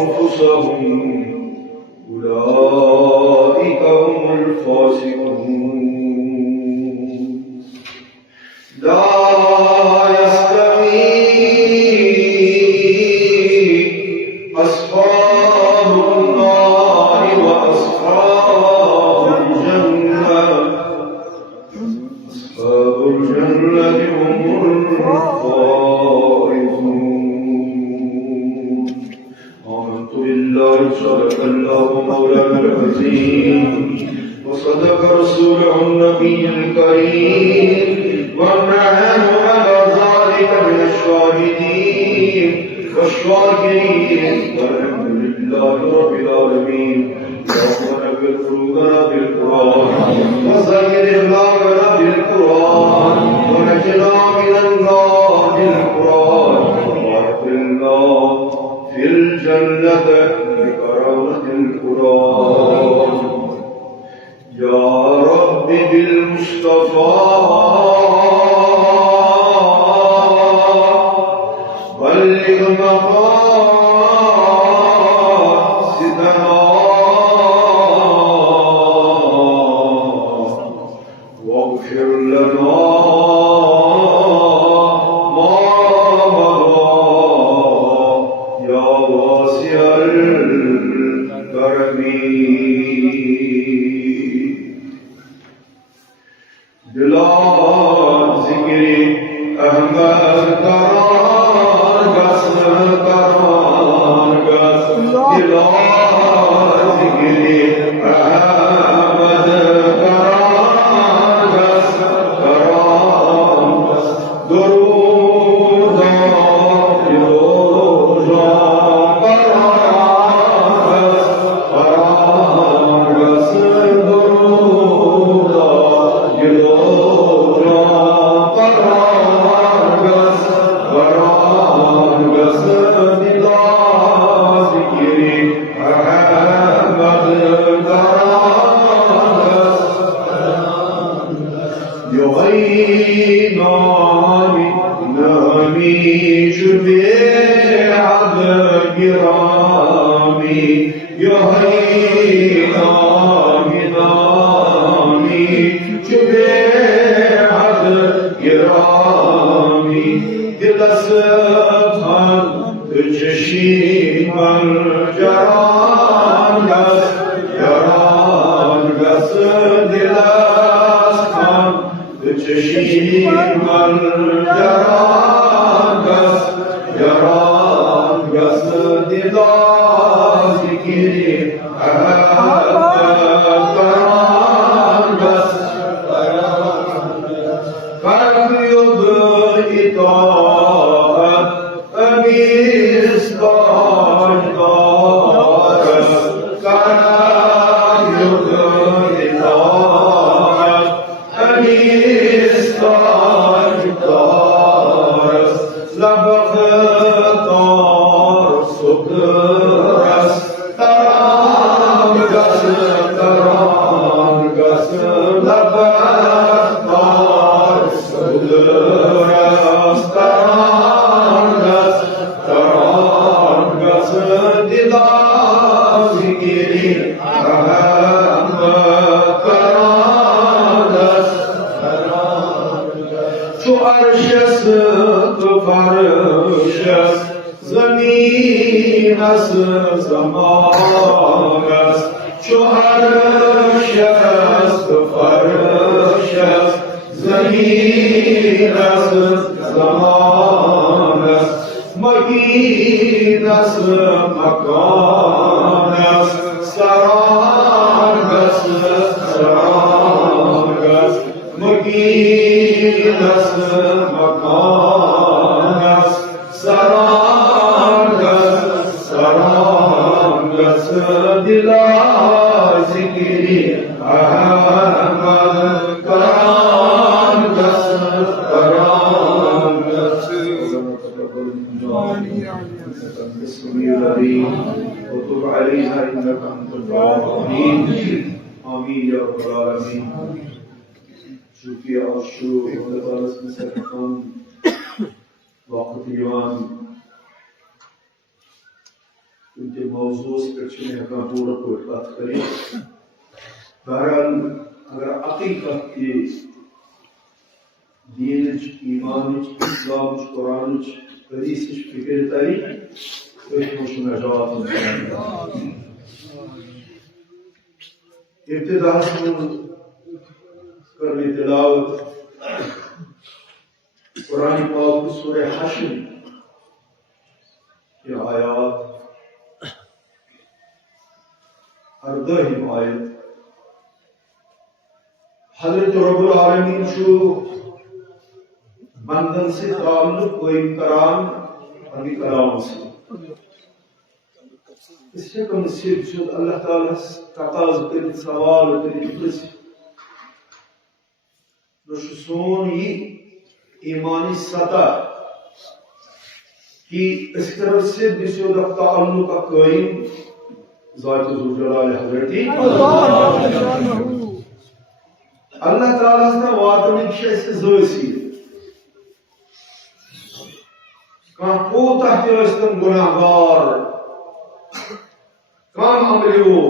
أنفسهم أولئك هم الفاسقون لا يستوي أصحاب النار وأصحاب الجنة أصحاب الجنة هم الفائزون آمنت بالله صدق الله مولانا العظيم وصدق رسوله النبي الكريم ونحن على ذلك من الشاهدين والشاكرين والحمد لله رب العالمين اللهم نبل قلوبنا بالقرآن وزين أخلاقنا بالقرآن ونجنا من النار بالقرآن وادخلنا في الجنة بكرامة القرآن يا رب بالمصطفى بلغ مقاصدنا واغفر لنا ما مضى يا واسع الكرم بلا ذكر احمد قرار گس بلا ذکر احمد قرار گس درود یوزا قرار گس درود یوزا قرار گس بلا ذکر احمد قرار گس یغی نامی جبه عد گرامی یغی نامی جبه عد گرامی دل ستان چشیمن جران گس دل ستان چشیمن جران گس دل ذکری احمد قرار گس فرمود اطاعت امیرستان دارد فرمود اطاعت امیرستان دارد لبختار صدرست تران گس لبختار صدرست تران گس دیدا ذکری احمد قرار گس چو عرش است تو فرش است زمین است زمان است چو عرش است تو فرش است زمین است زمان است مکین است مکان است سران است مکین است مکان است سران است دل ذکری احمد قرار گس وتب علينا انك انت التواب الرحيم امين يا رب العالمين شكرا اشكر الله سبحانه وقت ایمان उनके मौजूद पे हका पूरा कोई बात करें। बहरहाल अगर हकीकत के दीन ईमान इस्लाम कुरान हदीस फिक्र तरी तो नजात इब्तिदा करने तिलावत कुरान पाक की सूरह हश्र की आयत 18 आयत हज़रत रब्बुल आलमीन शु बंदन से ताल्लुक कोई करान अभी कलाम से इससे कम सिर्फ जो अल्लाह ताला तकाज कर सवाल कर सोन ये ईमानी सतह कि इस तरफ से विश्व ताल्लुक कायम ज़ात ज़ुल जलाल हज़रती अल्लाह ताला से वातनिक शे से ज़ोसी कहाँ कोता तेरस्तन गुनाहगार काम अमलियों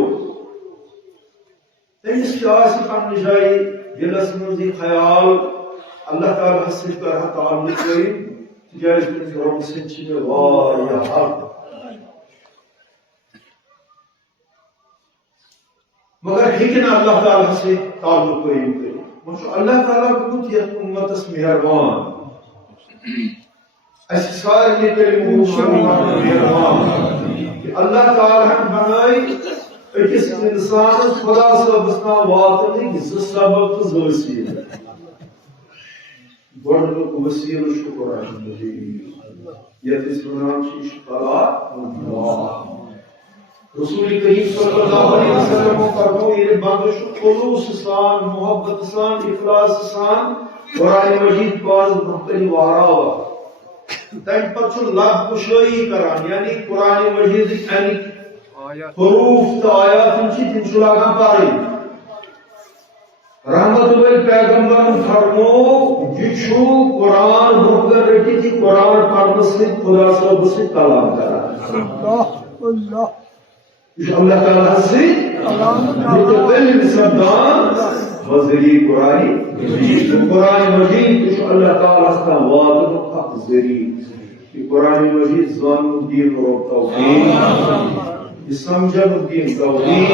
तेज सियासी काम निजाई दिलस मंजी ख्याल अल्लाह ताला से तरह ताल्लुक कोई तिजारत के रब से चिने वार या हक मगर लेकिन अल्लाह ताला से ताल्लुक कोई मुझे अल्लाह ताला बहुत यह उम्मत से मेहरबान ऐसे सारे के मेहरबान कि अल्लाह ताला हम बनाई अकिस इंसान खुदा से बसना वातनी जिस सबब तो वसील बड़ वसील शुक्र है यह इसमें शुक्र अल्लाह रसूल करीम सल्लल्लाहु अलैहि वसल्लम को फरमाओ ये बंद खुलूस सान मोहब्बत सान इखलास सान कुरान मजीद बाज बहतरी वारा तन पछु लब कुशोई करान यानी कुरान मजीद यानी हुरूफ तो आयात इन चुलागा पारी रहमतुल पैगंबर फरमो जिशु कुरान होकर रखी थी कुरान पढ़ने से खुदा से कलाम करा अल्लाह अल्लाह ताला से मुतकल्लिम सद्दान वज़री कुरानी कुरान मजीद जो अल्लाह ताला का वाद हक ज़री कि कुरान मजीद ज़ानुद्दीन और तौहीद समझनुद्दीन तौहीद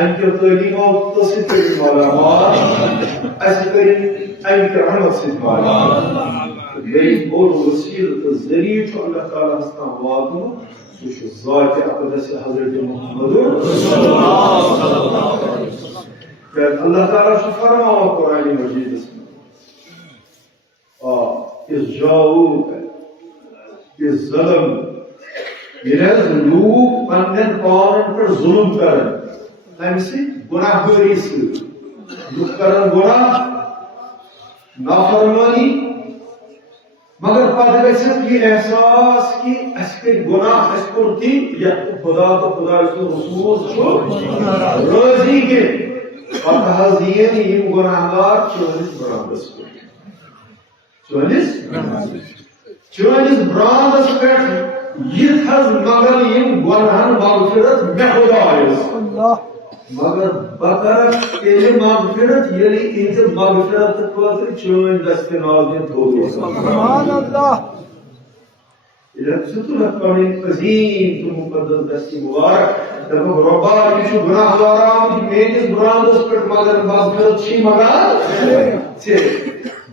अनके तलीमों तसिफ़ मालामात अस्करी अनके रहमत से मालामात लेकिन और वसील ज़री जो अल्लाह ताला का वाद ज़ात अक़दस हज़रत मुहम्मद अल्लाह ताला से फरमाओ कुरान मजीद में इस जाऊक इस ज़ल्म ये लोग पन्नन पावन पर जुल्म करन हमसे गुनाहगारी से लोग करन गुनाह नाफरमानी मगर पता ये एहसास कि अस्कर गुनाह अस्कुरती या खुदा तो खुदा के रसूल छो रोजी के पता हज़ीन ये गुनाहगार 44 बराबर 44 बराबर पे ये हज मगर ये गुनाहन मगफिरत में खुदा अल्लाह मगर बकर तेरे मगफिरत ये इनसे मगफिरत को चोन दस्ते नाज़ धो सुभान अल्लाह इधर सुतुल पढ़े अजीम तो मुकद्दस दस्ती मुबारक तब रब्बा यीशु गुनाह वाराम की मेरे ब्रांडस पर मगर मगफिरत छी मगर से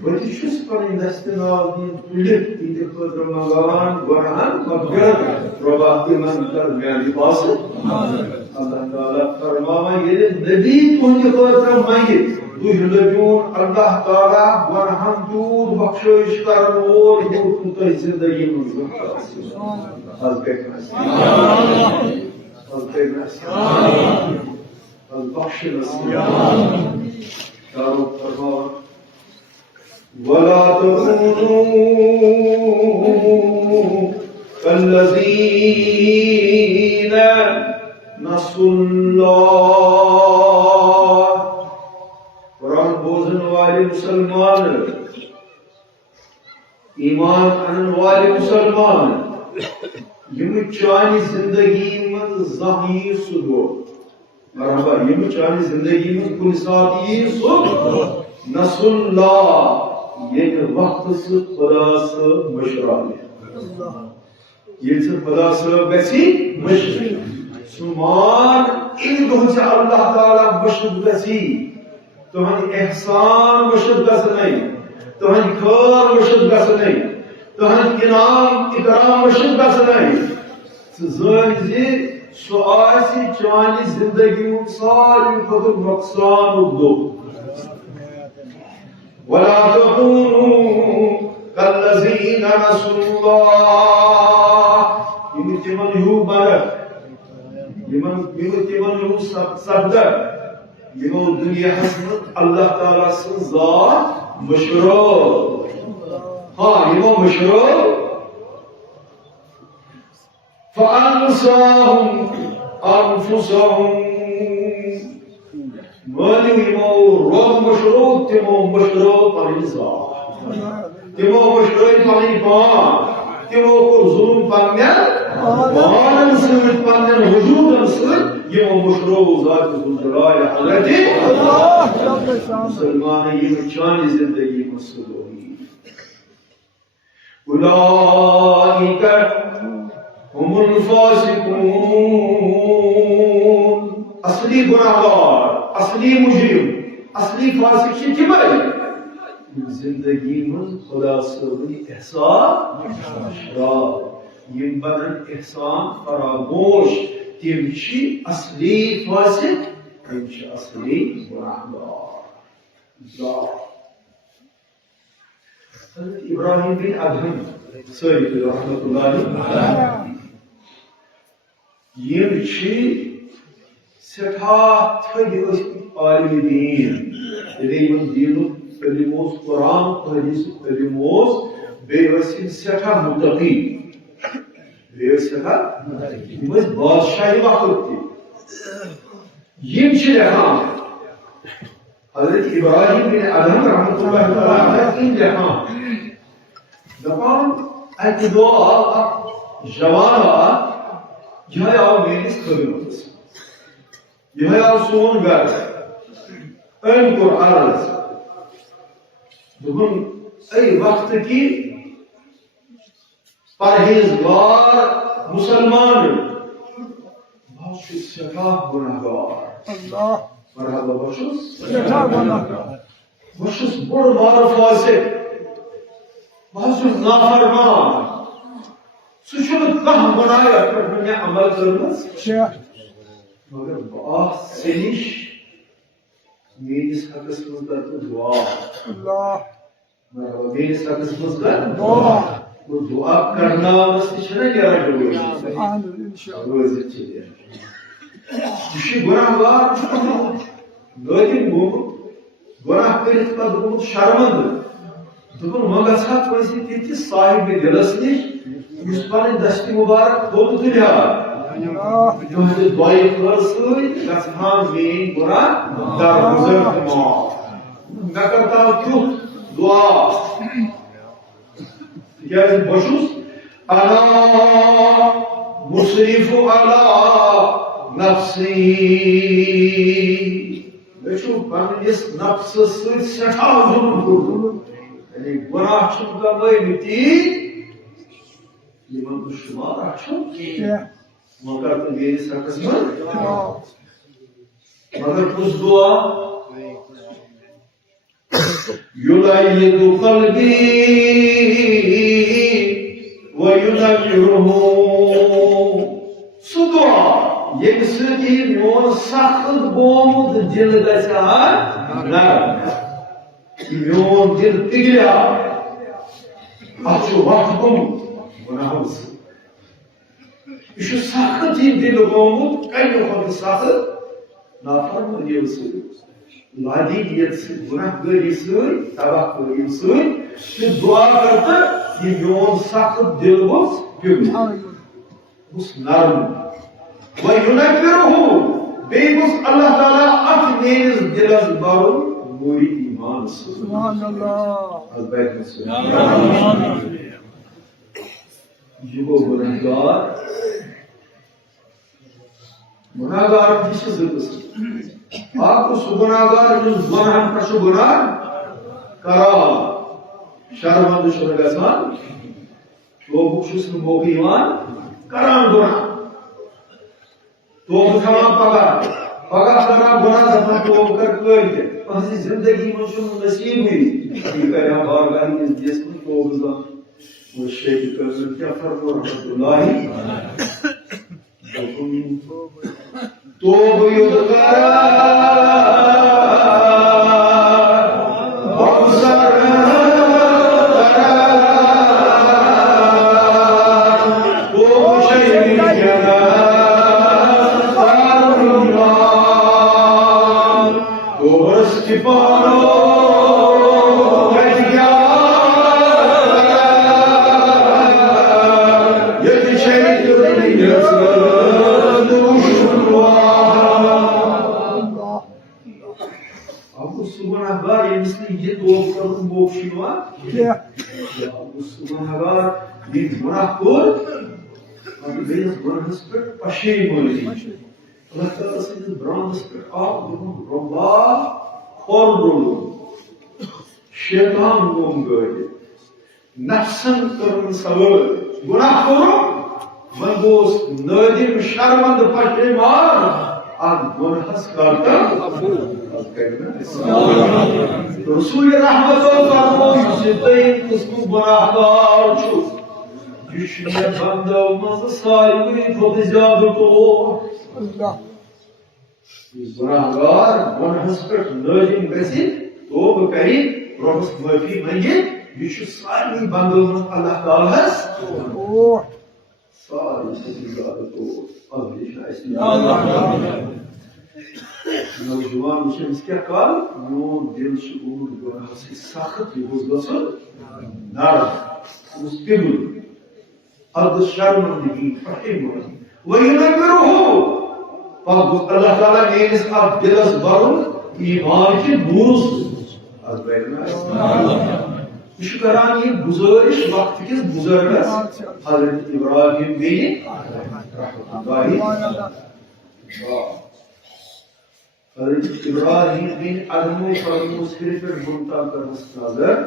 वही शुस पढ़े दस्ते नाज़ तुलिप इधर को रमजान गुनाहन मगफिरत रब्बा के मन कर मेरी पास अल्लाह ताला फरमावा ये नबी तुझे पत्र मांगे तू हिलजून अल्लाह ताला वरहम दूर बख्शिश कर और ये तुझे जिंदगी में वला कल्लज़ीना नसुल्लाह कुरान बोझने वाले मुसलमान ईमान आने वाले मुसलमान यम चानी जिंदगी में ज़ाही सुदो मरहबा यम चानी जिंदगी में कुल साथ ये सुख नसुल्ला ये वक्त से खुदा से मशरा ये से खुदा से गसी मशरा सुमान इन दो से अल्लाह ताला मशद गसी तुहन एहसान मशद गस नहीं तुहन खैर मशद गस नहीं तुहन इनाम इकराम मशद गस नहीं जान जी सुआसी चानी जिंदगी सारी खुद नुकसान दो वला तकूनु कल्लज़ीना नसुल्लाह Yemen you Barak Yemen you सब्द यमो दुनिया हसनत अल्लाह ताला से ज़ात मशरो हाँ यमो मशरो फ़अन्साहुम अनफुसहुम माली यमो रोग मशरो तिमो मशरो परिज़ा तिमो मशरो पानी पान तिमो को जुल्म पान्या पान से पान्या वजूदन से यमो मशरो ज़ात जुलजलाल हज़रत मुसलमान ये चानी जिंदगी मसलूही उलाइका हुमुल फासिकून असली गुनाहगार असली मुजरिम असली फासिक किमय जिंदगी में खुदा से एहसान ये बदन एहसान फरामोश तिम असली फासिक तिम असली गुनाहगार इब्राहिम बिन अदहम सैयद रहमतुल्लाह ये सठा थदि आलिम दीन दीन कलिमोस कुरान हदीस कलिमोस बेवसिन सठा मुतकी बेवसठा मज बादशाही वक्त यम लेखान हजरत इब्राहिम बिन अदहम रहमतुल्लाह तआला इन लेखान दपान अक दुआ जवान यह आओ मेरिस खदमत यह आओ सोन घर अन कुरान दुगुन ऐ वक्त की परहेजगार मुसलमान बहुत सठा गुनाहगार अल्लाह मरहबा बशुस सठा गुनाहगार बशुस बड़ बार फासिक बहुत नाफरमान सुचुन कह गुनाह पर अमल करमस मगर बास सेनिश मेरिस हकस में कर दुआ अल्लाह मरहबा मेरिस हकस में कर दुआ वो दुआ करना उससे चले क्या रखोगे इंशाअल्लाह रोज चलिए किसी गुनाहगार लेकिन वो गुनाह करे तो बहुत शर्मंद दुबन मगर साथ वैसे तीन साहिब दिलस निश उस पर दस्ती मुबारक खोल दिया जो है दुआई फरसोई गसमान में गुनाह दर गुजर मा न करता क्यों दुआ क्या बशुस अला मुसरिफु अला नफ्सी बेशु पनिस नफ्स से सठा जुल्म यानी गुनाह चुका वही मिट्टी ये मन तो शुमार अच्छा मगर तो ये सकस में मगर उस दुआ युलायिदु क़ल्बी व युनव्विरुहु सुदुआ ये सदी मोर सख्त गोमुद दिल गसान ना मोर दिल पिघला अच्छो वक्तुम गुनाहों इशु सख्त दिल गोमुद कई लोगों सख्त नाफरमानी से लादी ये गुनाह गरी से तवक्कुल से दुआ करते ये मोर सख्त दिल बस पिघला उस नरम वयुनव्विरुहु बेबुस अल्लाह ताला अत मेरे दिलस बारो मोरी ईमान सुभान अल्लाह अल्लाह सुभान अल्लाह ये वो गुनाहगार गुनाहगार दिस आपको सुगुनाहगार गुनाह कशु गुनाह करा शर्मंद गसान तोबुक मौका करान गुनाह तोब थमा पगह पगह करा गुनाह दफा तोब कर जिंदगी में नसीब हुई बार बार दिस तोब वो शेख क्या फर्क रहमतुल्लाहि तोब युदकरा Şeytan böyle nefsen kırın savur günah kuru ben bu nadim şarmand paşemar ad günahs karta Resul-i Rahmet'e farmoş ziddeyin kısmı günahkar çuz düşünme bende olmazsa sahibi fotizabı to günahkar günahs per nadim besit Tövbe kari Rabbis mafi menge yüşü sari bandolun Allah Teala sari sizlere to Allah'a ismi नौजवान क्या काल no दिल शूर गुनाह से सख्त गुज़र नार मुस्किल अर्द शर्मंदगी फहिम वयुनबिरहु पाक अल्लाह ताला ने इस आप दिलस बारुन ईमान की बूस शुक्रान ये गुजारिश वक्त के बुजुर्गस हजरत इब्राहिम बे हजरत इब्राहिम बिन अदमो फरमोस पर मुंता करनस नजर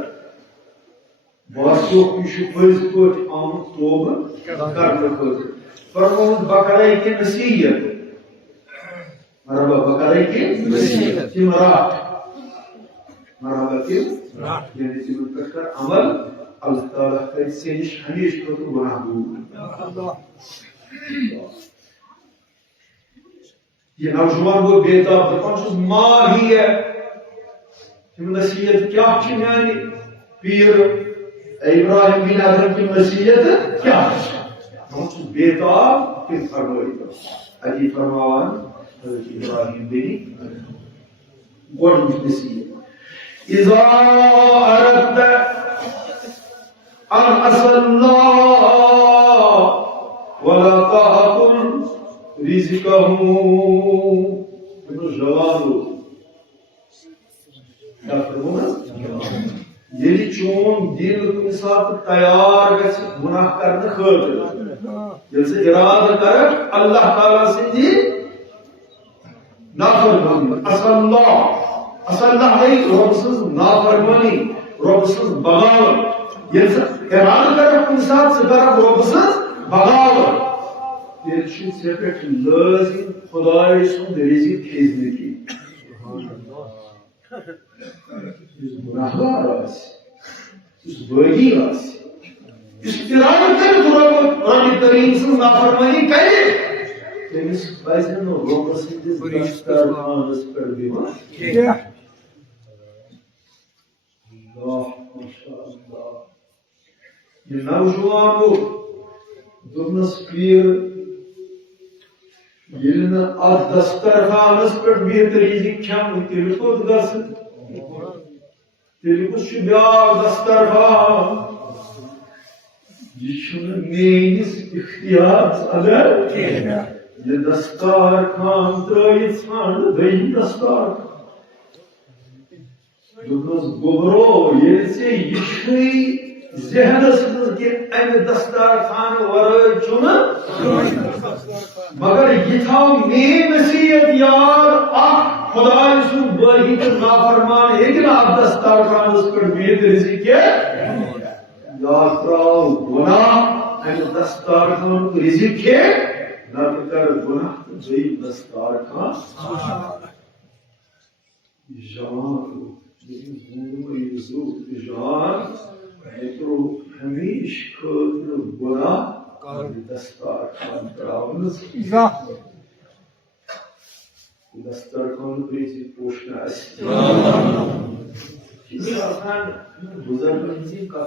वासो यशु पज पट आमद तौब करने खतर फरमोस बकरा की नसीहत मरहबा बकरा की नसीहत तिमरात मरहबा की यानी जिन पर अमल अल्लाह ताला के से हमेश को गुनाह दूर ये नौजवान वो बेताब दपान माँ ही है नसीहत क्या यानी पीर इब्राहिम बिन अदम की नसीहत क्या बेताब कि फरमाई अजी फरमान इब्राहिम बिन गोड नसीहत इज़ा अरदत अन असल्लाह वला तअकुल रिज़क़हु तो जवाब दो क्या फरमाना ये चोन दिल के साथ तैयार गछ गुनाह करने खतर जैसे इरादा कर अल्लाह ताला से जी नाफरमानी असल्लाह नहीं रब्बस नाफरमानी रब्बस बगावत जैसे इरादा कर के साथ से कर रब्बस बगावत ये चीज से पे लाजिम खुदाई सुन रिज़िक खींचने की इस गुनाहगार इस बगी इस इरादा कर रब करीम से नाफरमानी करे तेमिस बाइज़ नो रोबस दिस दस्तर खानस पर बीमा अल्लाह माशाअल्लाह ये नौजवान को दुनस पीर Yelina az dastarhanız per behteri kям telefon gasın. Telefon şu bir dastarhan. Yişunun neyiniz ihtiyat alır? Ye dastarhan trayet sandı beyin dastarhan. Dugnuz gobro yerse yişni जहनस के अमे दस्तार खान वरय चुना मगर ये था मेरी नसीहत यार आप खुदा सु बही तो नाफरमान है कि ना आप दस्तार खान उस पर मेद रिजी के यात्रा गुनाह अमे दस्तार खान रिजी के ना कर गुनाह तो जई दस्तार खान जान जान तो हमेश खतर गुनाह दस्तार खान करावनस दस्तार खान प्रीति पोषना ये आसान बुजुर्गों का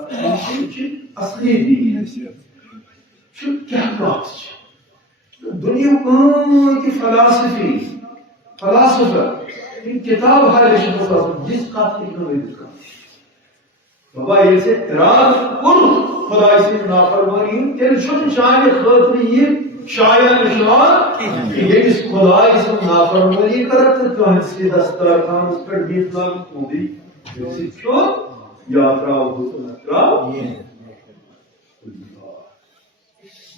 असली दीन शो क्या बात है दुनिया की फलसफा इन किताब है जिस कातिल को लिखा बाबा ये से इराद कुल खुदा से नाफरमानी तेल शुन शान खतर ये शायर निशान कि ये इस खुदा से नाफरमानी करत तो हंसी दस्तार खान उस पर बीत लाग होगी जैसे क्यों यात्रा हो तो यात्रा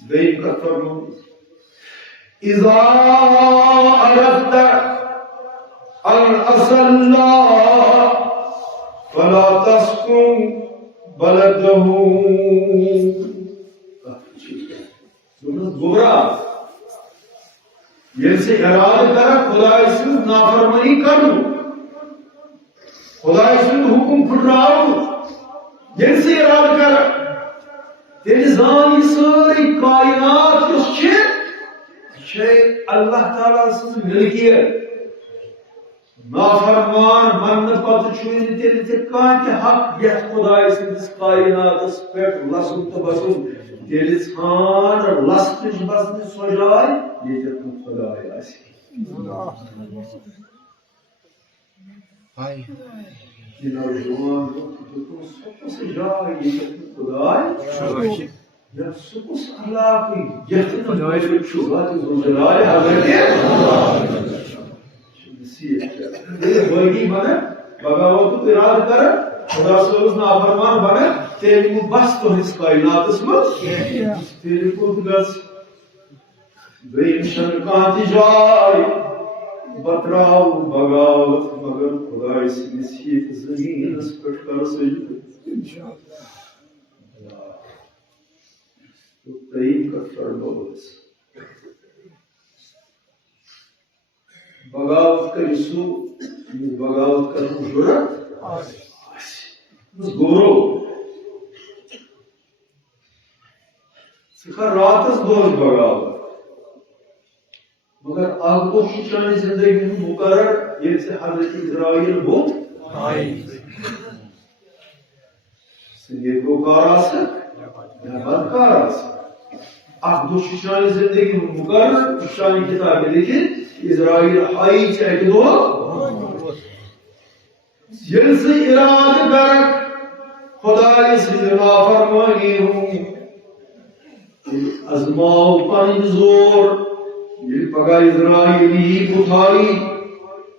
देव का फरमान इज़ा अरद अन असल्ला फला तस्कुन बलदहू गुमराह ये से इराद कर खुदा से नाफरमानी करूं खुदा से हुक्म फुटराऊं ये से इराद कर तेरी जान ये सारी कायनात शे अल्लाह ताला से मिलकियत नाफरमान मन पत छुन तेल ते कांत हक यथ खुदा सिंदिस कायनातस पेट लसुन तो बसुन तेल छान लस्तज बसन सजाय ये खुदा आसी हाय ये नौजवान तो सब सजाय ये खुदा या सुकुस अल्लाह की यथ खुदा शुभात जुलाल हजरत वही बने बगावत तो इराद कर खुदा सोच नाफरमान बने तेरे को बस तो इस कायनात में तेरे को गस बेइंशन कांति जाय बतराव बगावत मगर खुदा इस नसीहत जमीन इस पर कर सजद इंशाअल्लाह तो तईब का फरमावस बगावत कर इसु बगावत कर जरूरत गोरो सिखा रातस दोष बगावत मगर आपको शिक्षानी जिंदगी में मुकर्रर ये से हजरत इज़राइल बहुत ये को कारासक या बदकारासक आप दो शिक्षानी जिंदगी में मुकर्रर शिक्षानी किताब लिखी इज़राइल हाई चेक दो यंसे इराद कर खुदा से नाफरमानी हूं अजमाओ पानी जोर ये पगा इज़राइली बुखारी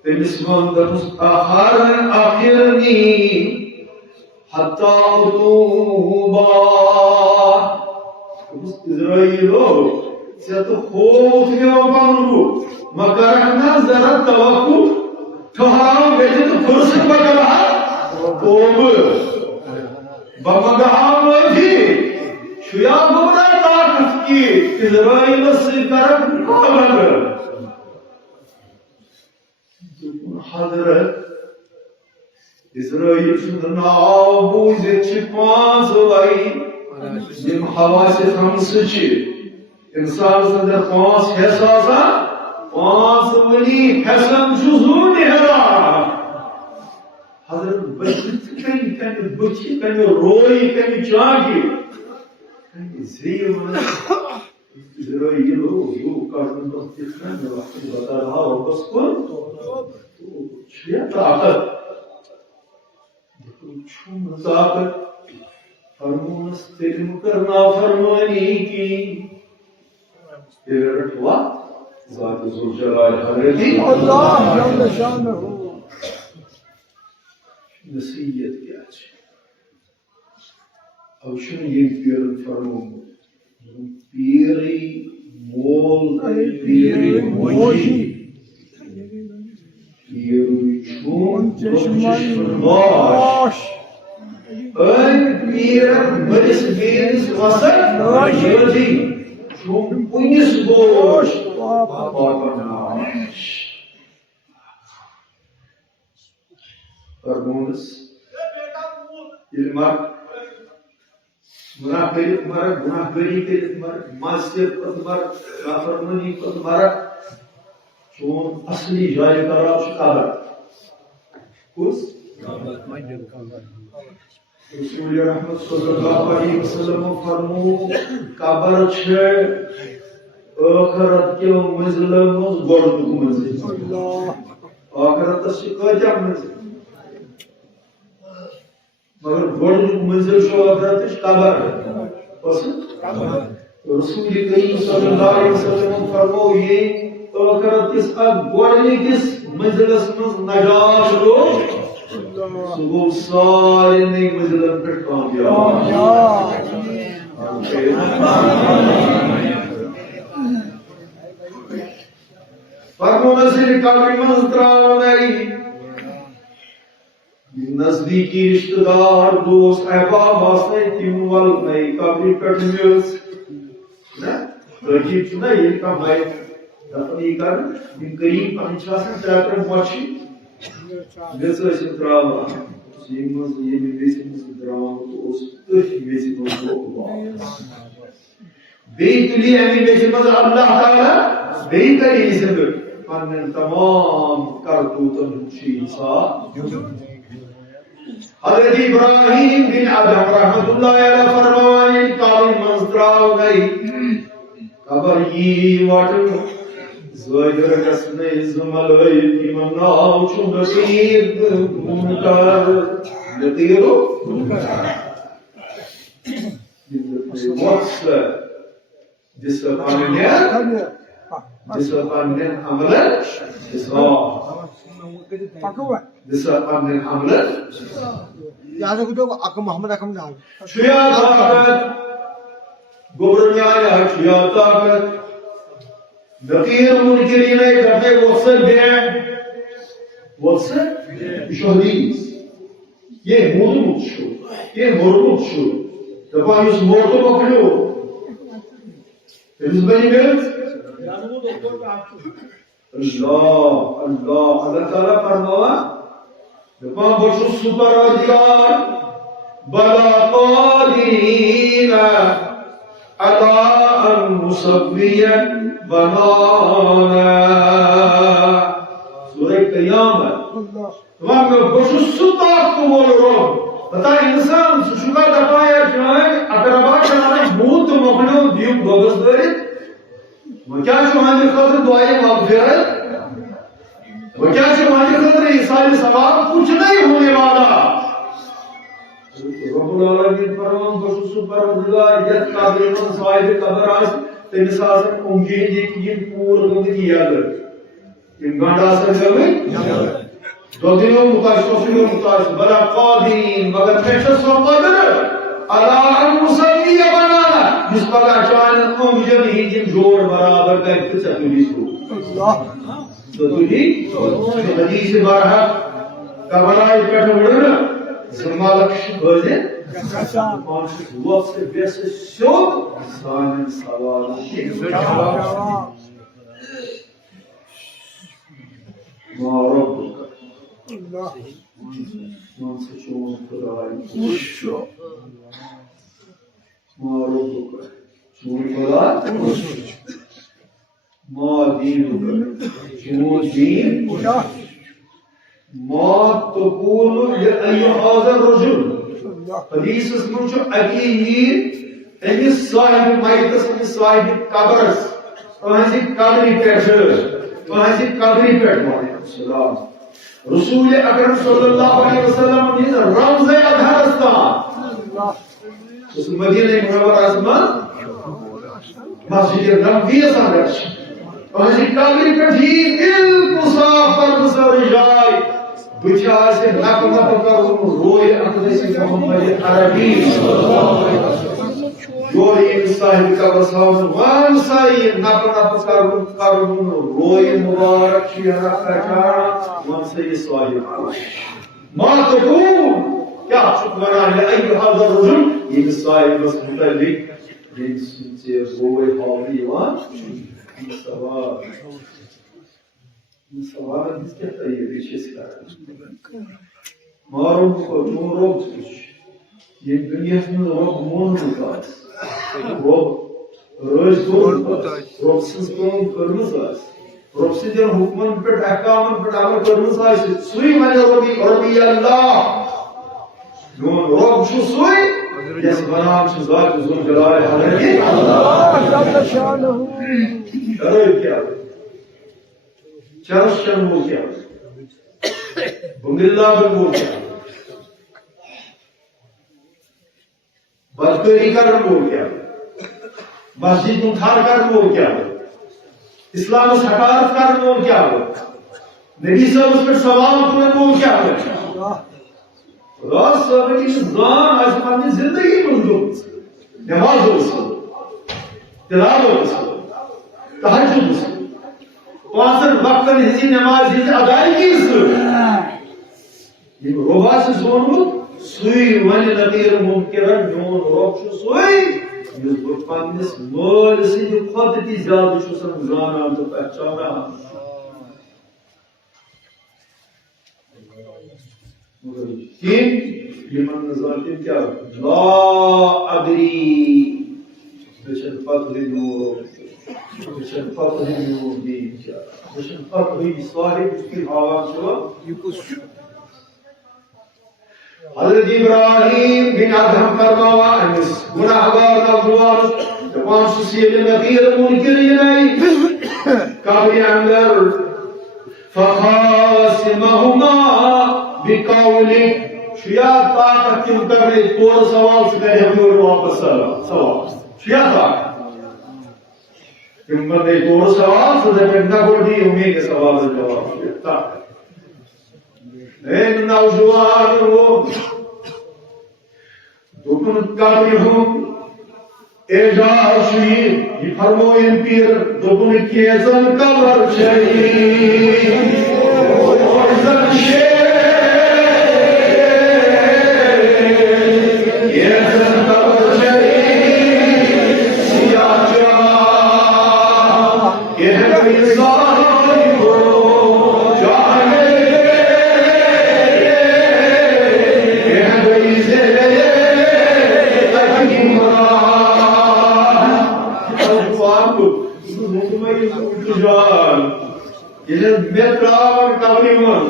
तेमिस्मान दरुस आखिरनी हत्ता उतूबा इज़राइलो से तो खौफ में बांधू मगर ना जरा तवक्कुल ठहराओ बेटे तो फुर्सत बकरा तोब बमगाम भी शुया बोला ताकत की इज़राइल से करब मुकाबला हजरत इज़राइल सुनना बूझे छिपांस लाई जिम हवा से खमसची इंसान संदर पांच हिस्सा पांच वली हसन जुजू नेहरा हजरत बच्ची कहीं रोई कहीं चाकी कहीं ज़ीवन इज़राइल वो कार्टून तो कितना मैं वक्त बता रहा हूँ बस कौन तो क्या ताकत छूम ताकत फरमास तेरे मुकरना फरमानी की तेरे रटवा ज़ात ज़ुल जलाल हज़रत अल्लाह जल्ल शानहू नसीहत क्या है Avşın yek piyarın farmum. Piyari mol, piyari moji. Piyari çum, çeşmaş. Ön piyarın mılis biriz vasat, moji. Çum unis boş. Babanaş. Farmunuz. İlmak. Munah kelit marak, gunah beri kelit marak, masjid pat marak, nafarmani pat marak, çon asli jaya taraf kabar. Kus? Resulullah Rahmet sallallahu aleyhi ve sellem farmu kabar çe akhirat ke manzilimiz gorduk manzil. Allah. Akhiratta çıkacak manzil. मगर बड़ी मंजिल show आखिरत cover पसंद रसूल करीम सल्लल्लाहु अलैहि वसल्लम फरमो ये आखिरत किस बड़ी किस मंजिल में नजात लो सुबह सारे नई मंजिल पर कामयाब फरमो नसीर कब्र मंजरा नहीं नजदीकी रिश्तेदार दोस्त अहबाब वास्ते तिमवल नई कब्र कटमियस ना तरकीब चुना ये का भाई दफनी कर इन करीब पंचासन ट्रैक्टर मच्छी जैसे से ड्रामा सीमस ये बेसिक ड्रामा तो उस बेसिक को बेतुली हमें बेसिक अल्लाह ताला बेतरी से पन्न तमाम करतूतन शीसा हज़रत इब्राहिम बिन अदम रहमतुल्लाहि अलैहि फरमाए काली मंजराव नहीं कबर ये वाटन ज़ाहिर कसने ज़मलवे इमना चुंबकीर मुनकर नतीरो what's disappointment amalan isra disappointment amalan यहाँ से कुछ आकम मोहम्मद आकम जाऊँ शुया ताकत गोबरन्याय शुया ताकत नतीर मुनकिरीन करते वत्स शहदीस ये मुर्मुत शो तपा युस मोर्तो पकड़ो इस बनी में अल्लाह ताला फरमावा तपा बशु सुपर अधिकार बला कादीना अला अन मुसव्वियन बनाना सूरह क़यामत तमाम बशु सुताक को बोल रहा बता इंसान सुशुका दबाया जाए अगर बात करना मूत मखनो दियो बगस दे वो क्या जो हमारे खातिर दुआएं मागफिरत वो क्या जो हमारे खातिर इसाले सवाब कुछ नहीं होने वाला रब्बुल आलमीन फरमान बशु परवरदिगार यत काबिलन साहिब कबर आस तमिसासन उम्मीद है कि ये पूर्ण गति याद इन गांडा से गए दो दिनों मुताश बला कादीन मगर फैशन सोमवार अला मुसल्ली बनाना जिस पर अचानक उम्मीद ही जिन जोड़ बराबर का इत्तेफाकी को अल्लाह तो तुझी हदीस बारह कबराई कट उड़ना समालक्ष बजे पांच वक्त से बेस शो सान सवाल के जवाब मारो Allah Mansa çoğun kolay Muşşo Mağrubuk Çoğun kolay Ma dinuk Çoğun din Ma tokulu li ayyuhazar rajul Hadis ismin şu akiyi emis sahibi maytas emis sahibi kabras Vahasi kabri peşir Vahasi kabri peşir Selam रसूल अकरम सल्लल्लाहु अलैहि वसल्लम ने रमज़ अधरस्तान उस Medina Munawwara में मस्जिद नबवी सादर वहां से काबरी पे ठीक बिल्कुल साफ पर मुसर जाए Bıçağı nakma bakarım roy akdesi Muhammed Arabi Yori sahibi kabasam wan sahi nakma bakarım roy mübarek şiara kaçar wan sahi sahibi ma tekun ya şükran li ayyi hada rujul yeni sahibi mutallik dinsiye roy hali var sabah सवाल इसके ये विशेष कारण मारो को मोरो कुछ ये दुनिया में रोग मोन होता है रोग रोज रोग सिस्टम करमसास रोग से जब हुक्मन पे अहकामन पे अमल करमसास सुई माने रबी अल्लाह नून रोग शो सुई जैसे बनाम शो जात जुल जलाल हज़रत अल्लाह जल्ल शानहु अरे क्या चरशन वो क्या बुंगिल्ला भी वो क्या बदकरी कर वो क्या मस्जिद मुठार कर वो क्या इस्लाम हकारत कर वो क्या नबी साहब उस पर सवाल कर वो क्या खुदा साहब की जान आज अपनी जिंदगी मंजूर नमाज हो तिलावत हो तहज्जुद हो पांचन वक्तन हिजी नमाज हिजी अदायगी ये रोबा से जोनू सुई वने नबीर मुनकरन नोन रोब छु सुई ये बुरपानिस मोल से जो खुद की ज्यादा छु समझाना तो पहचाना कि ये मन जातिन क्या ला अदरी बेशक फضل नूर बेशक फضل नूर दी बेशक फضल साहिब उसकी आवाज सुनो हज़रत इब्राहिम बिन अदहम फरमावा अनिस गुनाहगार नौजवान जवान सुसील नबीर मुनकिरीन कब्र अंदर फखासिमहुमा बिकौली शिया ताकत की उतरने तोर सवाल से करे हम वापस सवाल शिया ताकत किम्मत ने तोर सवाल से देखना कोडी उम्मीद के सवाल का जवाब ताकत एक नौजवान वो दुखन काबिहum एजार शहीद ये फरमोयन पीर दुखन केजन कबर शहीद और जन शेर केजन कबर शहीद सियाचा ये है मेत्रावन कबरीवन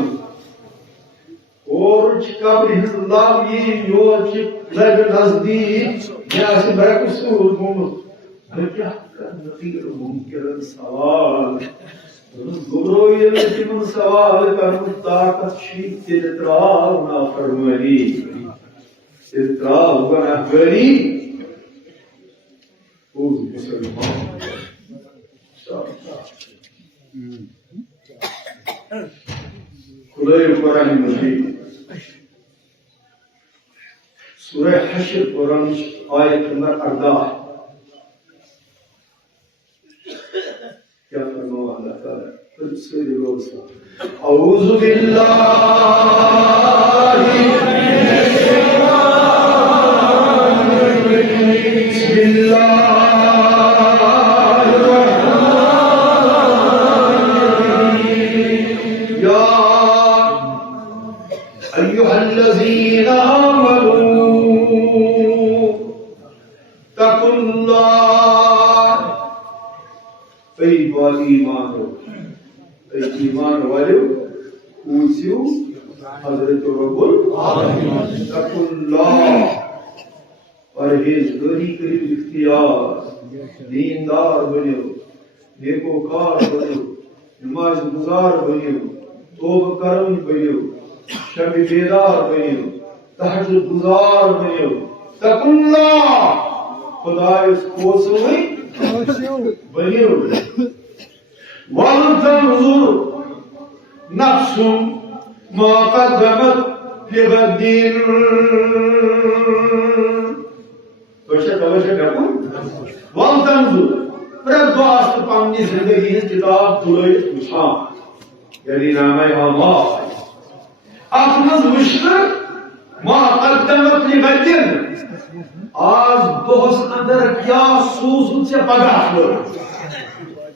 और कबरी हिंदुस्तान ये योर चिप लग नजदीक या से बरकसूर मोहम्मद अरे क्या नतीर मुमकिन सवाल गुरो ये लेकिन सवाल कर ताकत शीत तेराव ना फरमानी तेराव ना गरी ओ मुसलमान खुदाई कुरान मजीद सूरह हश्र कुरान आयत नंबर 18 क्या फरमाया अल्लाह ताला खुद से दिलो से औज़ु बिल्लाहि मिनश शैतानिर रजीम बिस्मिल्लाह الذين آمنوا اتقوا الله أي إيمان वालों पूछियो हज़रत रब्बुल आलमीन اتقوا الله परहेज़गारी करो इख्तियार दीनदार बनो नेकोकार बनो नमाज गुजार बनो तौबा करम बनो शब बेदार बनियो तहज्जुद गुजार बनियो तकुल्लाह खुदा इसको सुनी बनियो वल तंजुर नफ्सुम ما قدمت لغد والتنظر प्रद्वास्त पानी जिंदगी है किताब तुले उछा यानी नाम है अल्लाह अखनज विश्व मा कद्दमत लिगदिन आज दोहस अंदर क्या सूजुन से पगाह लो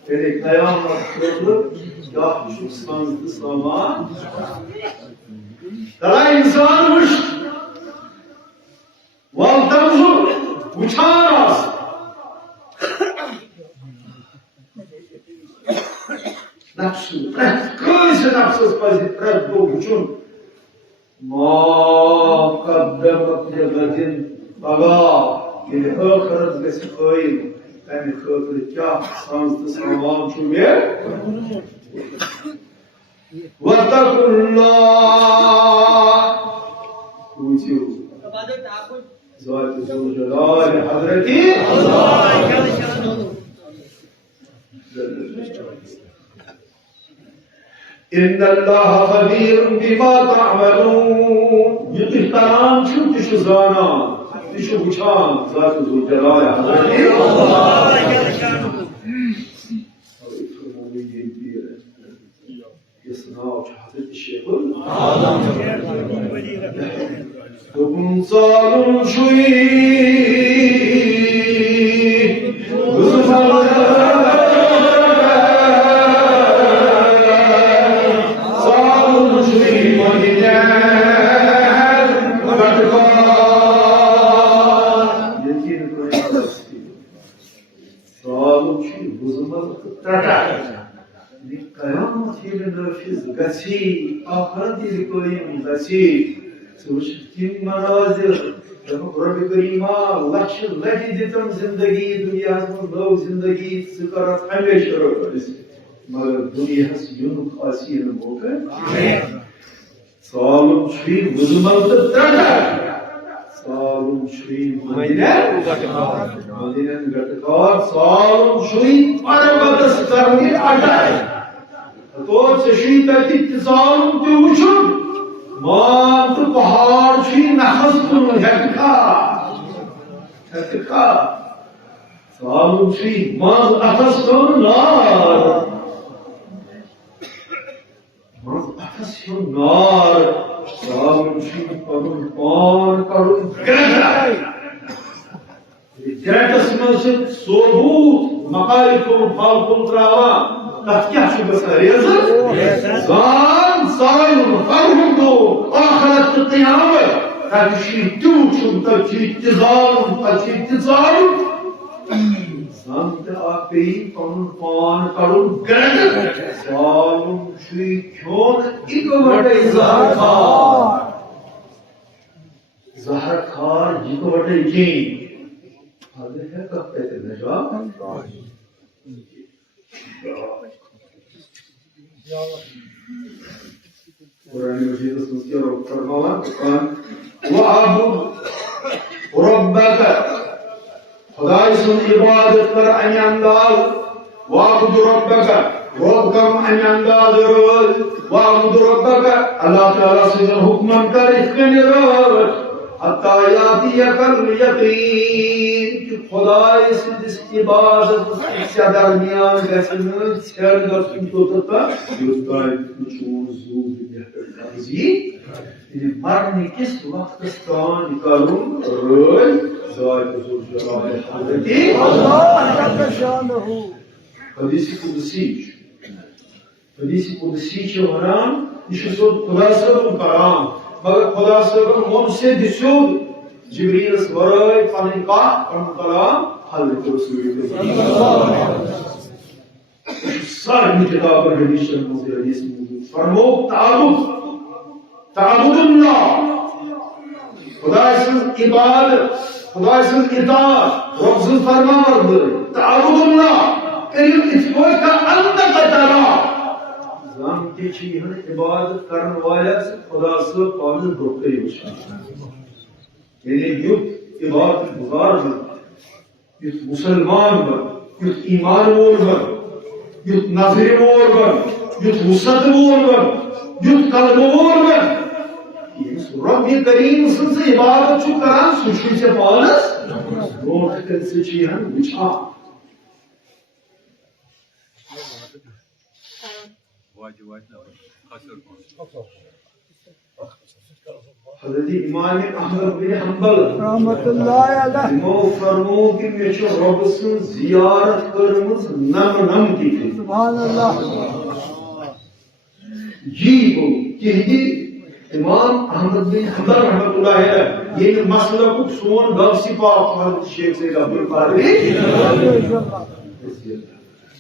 तेरे कयामत लो क्या शुक्सान सामान तला इंसान wish والتنظر उछारास nafsu, köyse nafsız pazit, doğuçun. Ma kaddemat legadin baga, yani hıkırız gesi köyün, yani hıkırız ya, sanslı salam çüme. Vattakullah. Uçuyor. Zat-ı Zülcelal Hazreti Allah. إن الله خبير بما تعملون يتحترام شو تشزانا تشو بشان ذات ذو الجلال يصنع حضرة الشيخ وكن صالون شوي Gasi, ahiret ilkoyim gasi, soştin manazir, Rabbi Karima, lahi ditam zindagi, dünya lo zindagi, sıkarat hmeşa roz. Magar dünya has yunuk asiyen boka. Salum Shri Vuzmalta Tata. Salum Shri Madina Gatakar, Salum Shri Paravatas Karni Adai. तो चशीता की तिजाम के उछुन मात पहाड़ छी नखस तुम हटका सालुम छी माज अथस तुम नार सालुम छी परुन पान करुन ग्रेटस में से सोबूत मकाई को फाल को त्रावा क्या शुभ रेज़ ज़ान साइल फरहुदो आखिरत क़यामत ताकि तू शुभ तज़ालुम ज़ान आपे पन पान करुन ग्रेट सालुम श्री क्यों इकवटे ज़हर खार इकवटे जी हमें है कब कहते हैं जवाब Kur'an-ı Mecid'de sınıfıyor okutlarmalar وَعَبُدْ رَبَّكَ Hudaysın ibadetler anyandal وَعَبُدْ رَبَّكَ Rabbim anyandaldır وَعَبُدْ رَبَّكَ Allah Teala sizin hükmün karifkenir hatta yatiyekal yakin ki Hudaysın ibadet isya dermiyan geçinin ser dostum tutata yurtay uçuzuz bizi marni kis vaktistan nikalun rol Zat-ı Zülcelal Hazreti Allah Celle Şanuhu Hadis-i Kudsi çöğren işusud Kudası'nın karam मगर खुदा से मुझसे दिसो जिब्रील स्वराय फनिका कलाम हज़रत रसूल सारी किताब हदीस मौजूद हदीस मौजूद फरमो ताबुदुल्लाह खुदा से इबादत खुदा से इताअत रब से फरमाबरदारी ताबुदुल्लाह करीम इसको का अंदर कतरा जान के चीज़ इबादत करने वाले से खुदा से पावन रोकते हैं यानी युद्ध इबादत गुजार बन युद्ध मुसलमान बन युद्ध ईमान मोर बन युद्ध नजर मोर बन युद्ध वसत मोर बन युद्ध कलमोर में रब्बी करीम से इबादत छु करान सुशु से पानस रोट कर से छिहन विछा हज़रत इमाम अहमद बिन हंबल रहमतुल्लाह अलैह मो फरमो कि मे छु रब सुन जियारत करमुस नम नम की सुभान अल्लाह जी को कि इमाम अहमद बिन हंबल रहमतुल्लाह अलैह ये मसला को सोन गौसी पाक हज़रत शेख सैयद अब्दुल कादिर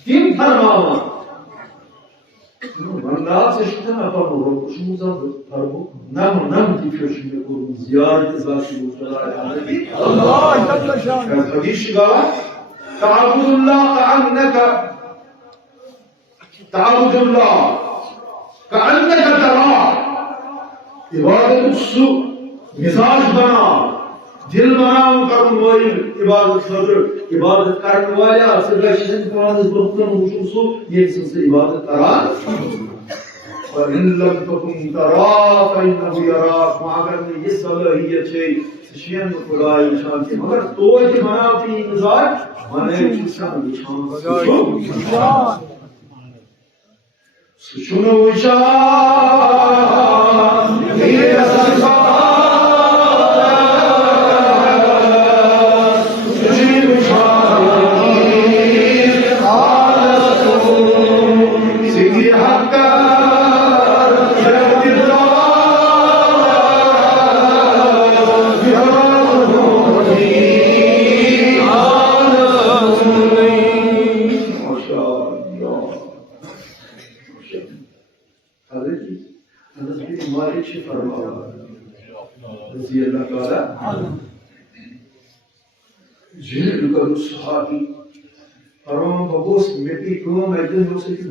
तीन फरमावा वंदा से शितना पर रोश मुजा फरमो नम नम की फिर में को जियारत जाती मुस्तला अल्लाह जल्ल शान हदीस का ताबुदुल्लाह कअन्नका तरा इबादत सु मिजाज बना दिल बनाओ करुन वाली इबादत सदर इबादत करने वाले से गशन पांच बर्तन हुसु ये से इबादत करा और इन लम तकुम तरा फइन्नहु यराक मगर ये सलाहियत है शियन खुदा इंसान के मगर तो के बनावती मिजाज माने इंसान निशान सुनो विचार ये संसार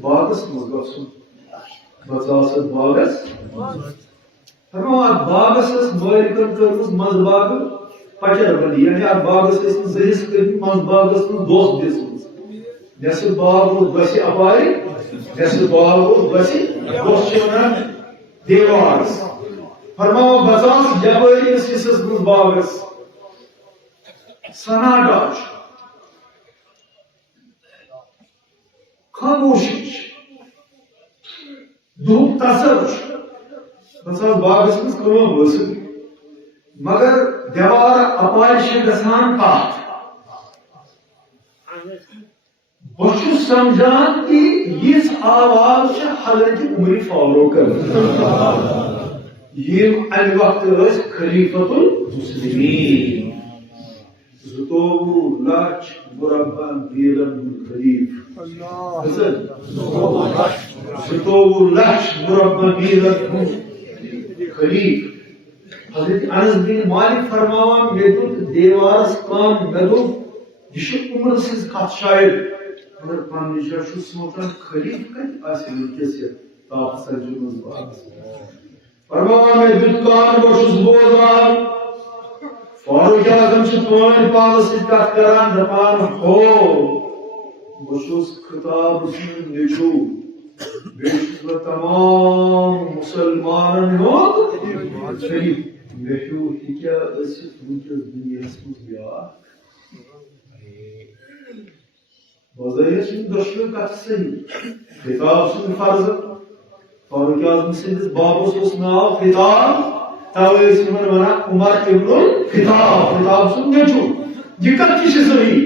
बागस मगसुन बचासत बागस बागस मालिकन करमुस मज बाग पचर बंदी यानी बागस जरिस कर मज बागस दोस्त दिस जैसे बाग बस अपारी जैसे बाग बस दोस्त देवार फरमाओ बचास जबरी सिसस बागस सनाटाच खामोशी धूप तसरुश बसास बागस में कलम वस मगर देवार अपारिश गसान काट बशु समझान कि इस आवाज से हजरत उमर फारूक ये अन वक्त खलीफतुल मुस्लिमीन ज़ुतोबु लाच मुरब्बन बीरन खलीफ ज़ुतोबु लाच मुरब्बन बीरन खलीफ हज़रत अनस बिन मालिक फरमावा मेदुत देवास काम मेदुत यशु उमर से कथ शायद मगर पानी जशु सोचन खलीफ कत आसिल कैसे ताप सजुमस बात फरमावा मेदुत काम बशुस बोजान फारूक आजम से तुम्हारे पास से कथ करान दपान हो बशुस खिताब सुन निचू बेशुस तमाम मुसलमान हो शरीफ मेहू हिक्या ऐसे मुझे दुनिया में या वज़ाहिर सुन दशमें कथ सही खिताब सुन फर्ज फारूक आजम से बाबोस उस नाव खिताब तावे सुमर वना उमर इब्नुल खिताब सुनने जो ये कत्तिश सही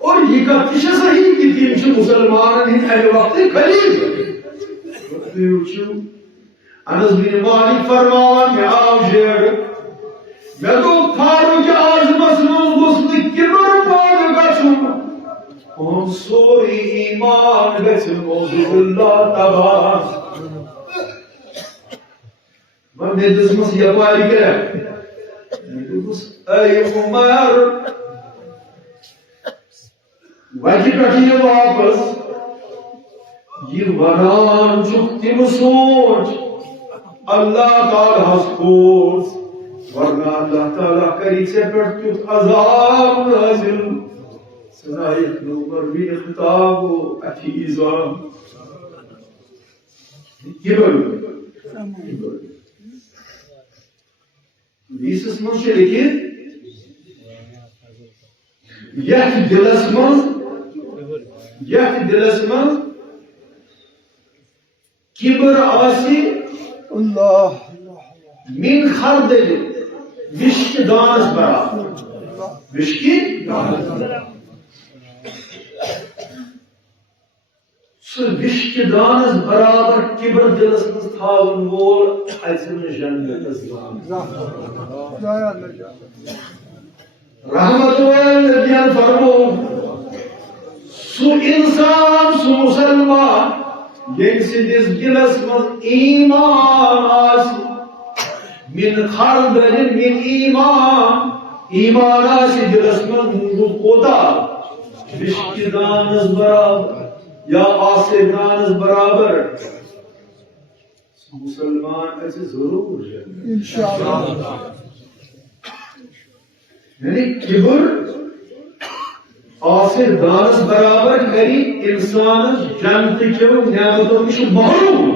और ये कत्तिश सही कि तीन जो मुसलमान हैं अहले वक्त खलीफ अनस बिन मालिक फरमावा मैं आवजेड मैं तो फारूक आज़म मसलूम मुस्लिम किबर पाग गछुम हम सोरी ईमान गछुम औजुबिल्लाह तबार वंदे दुश्मन ये पारी करे दुस ऐ उमर वाजी कटिए वापस ये वनान चुक्ति सोच अल्लाह ताला हस्कोस वरना अल्लाह ताला करी से पड़तुत अजाब नाजिल सनाइक नूबर भी खिताब अथीजा ये बोलो Hadisis man लिखित यह दिलस मन किबर आसी अल्लाह min खरदल विश्क दानस बराबर विश्की विश्क दानस बराबर किबर दिलस मन थावन वोल अजन जन्नतस रहमत नबियन फरमो सु इंसान सु मुसलमान यंसिदिस दिलस मन ईमान आसी min खरदल min ईमान आसी दिलस मन कोता विश्क दानस बराबर या आसे दानस बराबर मुसलमान ऐसे जरूर है इंशाअल्लाह यानी किबर आसे दानस बराबर करी इंसान जन्नत के नेमतों की महरूम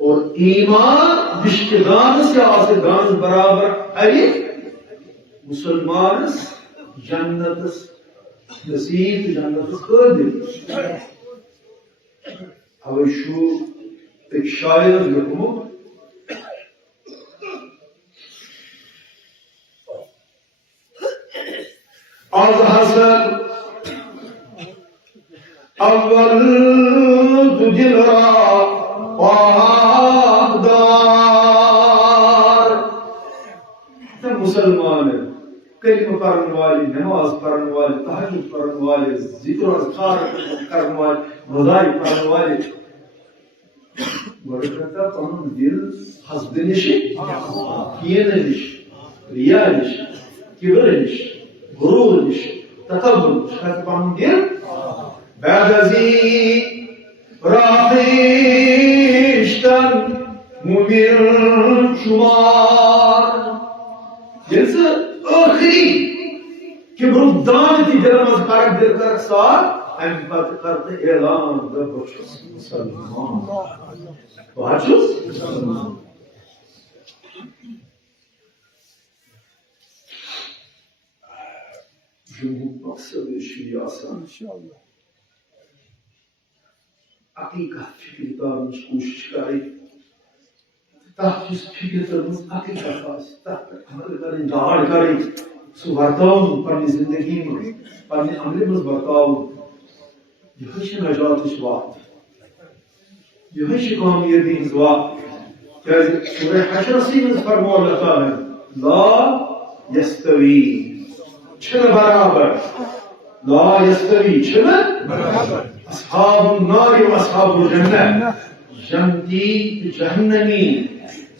और ईमान विश्क दानस या आसे दानस बराबर करी मुसलमान जन्नत नसीब जन्नत कादिर अवे शु एक शायर लिखमो आज हसन अव्वल दिलरा पाकदार मुसलमान कलिमा पढ़ने वाले नमाज पढ़ने वाले तहज्जुद पढ़ने वाले जिक्र अज़कार करने वाले रोज़ाई पढ़ने वाले बरकता पन दिल हस्द निश कीन निश रिया निश किबर निश गुरूर निश तकब्बुर निश पन दिल बादजी राहिश्तन मुमिर शुमार जैसे आखिरी कि बुरदान की जन्मत कारक दिल करक सार हम बात करते ऐलान दबचुस मुसलमान बाचुस मुसलमान जो मकसद शियासन इंशाअल्लाह हकीकत फिक्र कोशिश करें ताकि फिक्र तरफ हकीकत अमल करें दाड़ करें सुबर्ताव अपनी जिंदगी में अपने अमल में बर्ताव यह नजात वक्त यह कामयाबी वक्त क्या सूरह हशर से फरमा अल्लाह ताला ला यस्तवी छन बराबर ला यस्तवी छन बराबर अस्हाबुन नार व अस्हाबुल जन्नह जन्नती जहन्नमी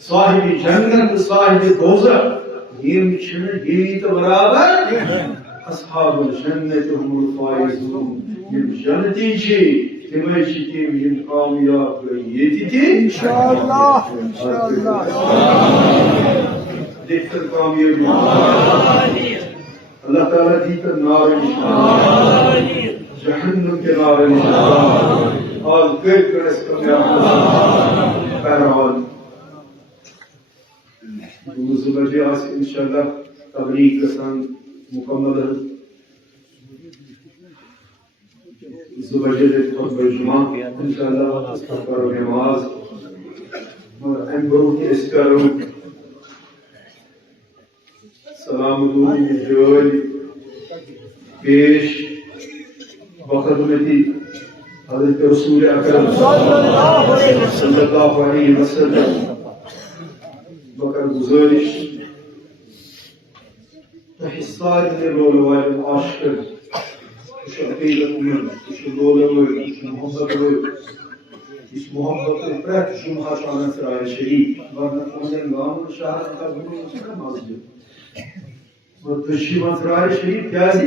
साहिब जन्नत साहिब दोज़ख ये छन गीत बराबर अस्हाबुल जन्नत हुमुल फाइज़ून ये जन्नती छे तिमय छे के ये कामयाब ये थी इंशाअल्लाह इंशाअल्लाह देखकर कामयाब आमीन अल्लाह ताला दी कर नार इंशाअल्लाह जहन्नम के नार इंशाअल्लाह और गैर करस कामयाब बहरहाल बजे आज इंशाअल्लाह तबलीग का सन मुकम्मल है बजे जुमा इंशाअल्लाह पर नमाज और अंबरों के इसकारों सलाम जोल पेश वक़्त में थी हज़रत रसूल अकरम सल्लल्लाहु अलैहि वसल्लम बकर गुजारिश तो हिस्सा ने रोल वाले आशिक कुछ अकीदत में कुछ रोल वाले कुछ मोहब्बत वाले इस मोहब्बत के प्रति जुम्मा शान सराय शरीफ वरना उन्हें गांव शहर का घूमने से मस्जिद और तशरीफ सराय शरीफ क्या है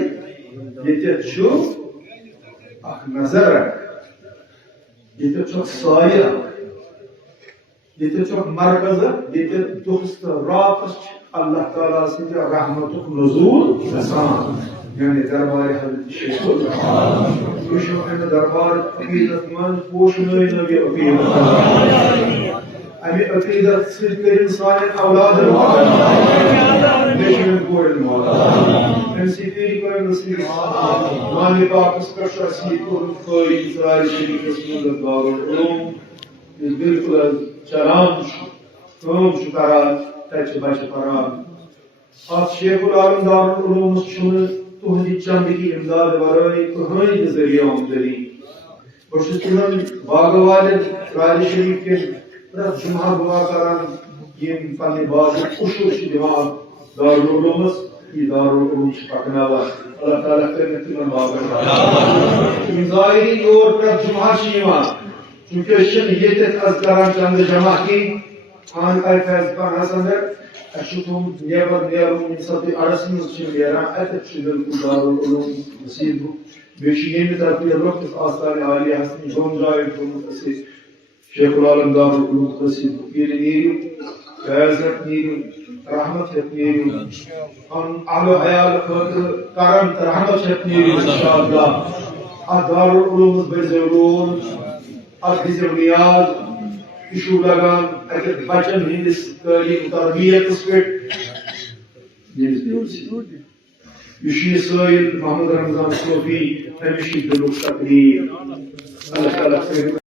ये तो नजर ये तो साया ये तो मरकज ये दोस्त रात अल्लाह ताला से रहमतुक नुज़ूल इंसान यानी दरबार हज़रत शेख विश्व के दरबार अकीदत मन पोषण नबी अकीदत अभी अकीदत सिद्ध करें सारे औलाद देश में कोई मौला एनसीपी को नसीब माने पाक उसका शर्सी को कोई इस्राइल शरीफ रसूल दारुल इस बिल्कुल चलाम तमाम शुक्रा तच बच परा आप शेखुल आलम दारुल उलूम शुन तुहदी चंद की इमदाद वराई कहानी के जरिए आमदनी बशुस्तुन बागवाल राज शरीफ के प्रत जुमा दुआ करान ये फने बाज खुशूश दिमाग दारुल उलूम की दारुल उलूम पकनावा अल्लाह ताला करे तुम बागर इंजायरी और प्रत जुमा शीमा क्योंकि शन ये ते अज़कारान चंद जमा की खान आई फैज पर हसन أشوفهم نيابهم من صوتي أرسم الشميرة أتبشر الكبار والعلوم نصيبه بشيء مثل في الوقت في آثار عالية حسن جون جايكم متأسس شيخ العالم دار العلوم نصيبه في نيرو فازت نيرو رحمة نيرو أن على عيال كرم رحمة نيرو إن شاء الله دار العلوم بزرون أديزونيال इशू लगान अगर बचन हिंदिस तालीम तरबियत पे इशी सोइल मोहम्मद रमजान सोफी हमेशा दिलों तकरीर अल्लाह ताला